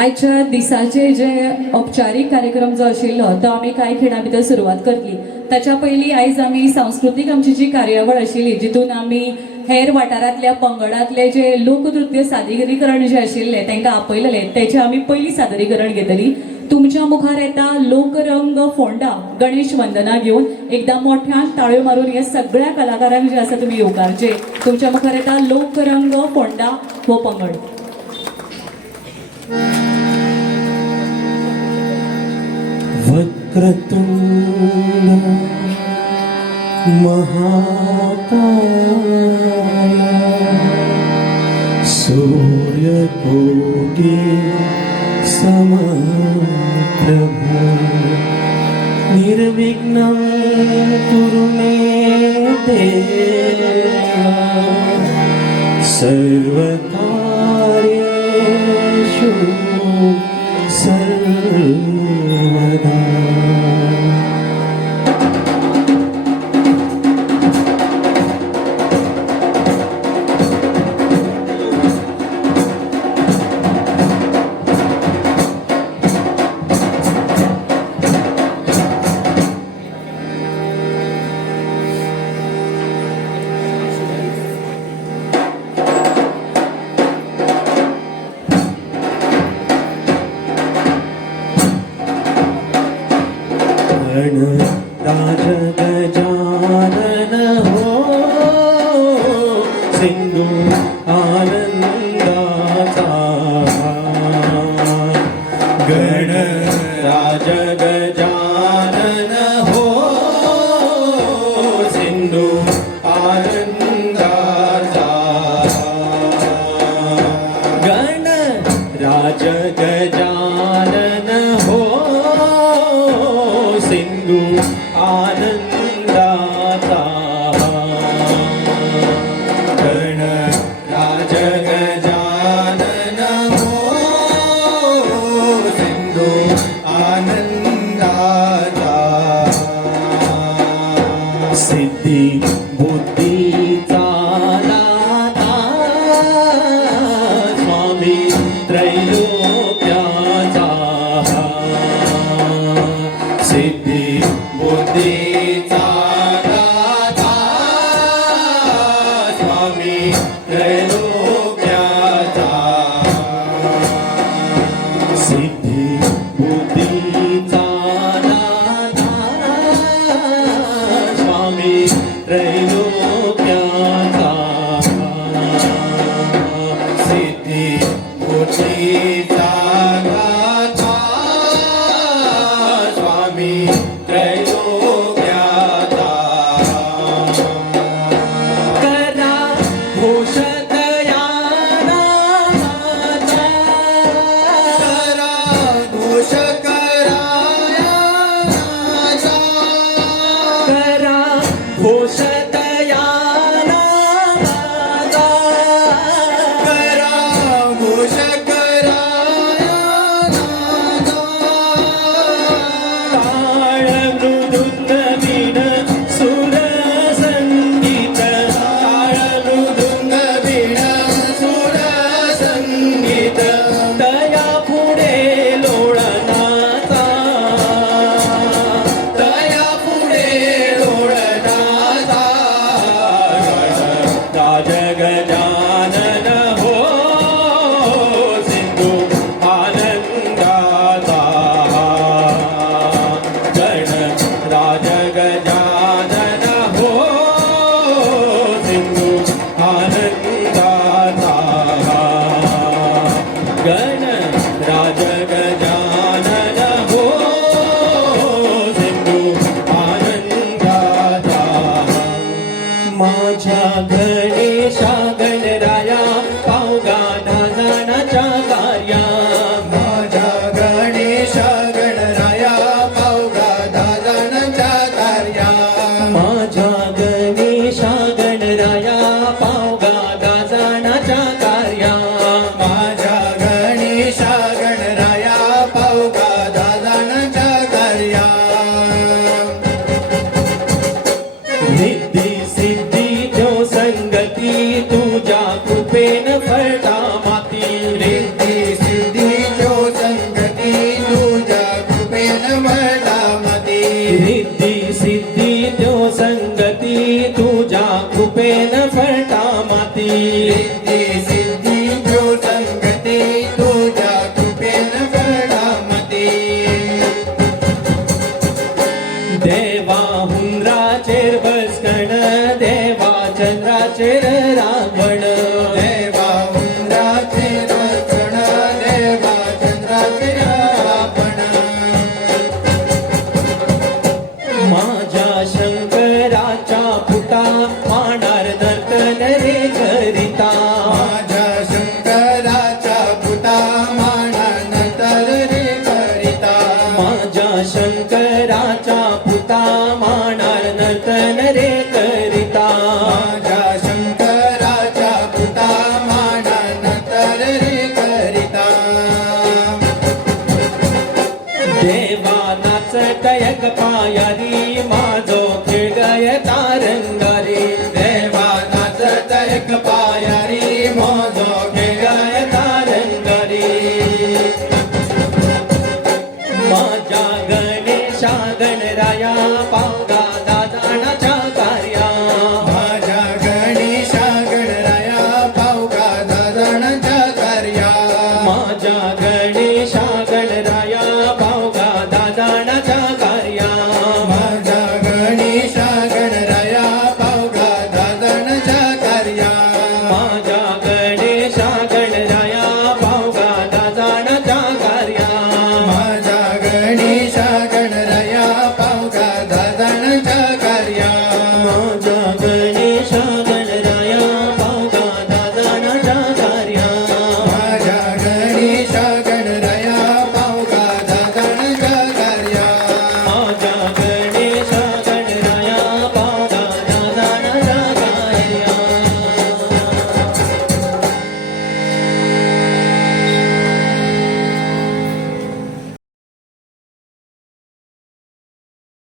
आयच्या दिसाचे जे औपचारीक कार्यक्रम जो आशिल्लो तो आमी कांय खिणां भितर सुरवात करतली ताच्या पयलीं आयज आमी सांस्कृतीक आमची जी कार्यावळ आशिल्ली जितून आमी हेर वाठारांतल्या पंगडांतले जे लोकनृत्य सादरीकरण जे आशिल्ले तांकां आपयलेले तेचे आमी पयलीं सादरीकरण घेतली. तुमच्या मुखार येता लोकरंग फोंडा गणेश वंदना घेऊन एकदा मोठ्यान ताळ्यो मारून हे सगळ्या कलाकारांक जे आसा तुमी येवकारचे तुमच्या मुखार येता लोकरंग फोंडा हो पंगड. വക്രതുണ്ട മഹാകായ സൂര്യകോടി സമ गजानन हो सिंधू आनंदाचा गण राज गजानन Jesus. காயாதே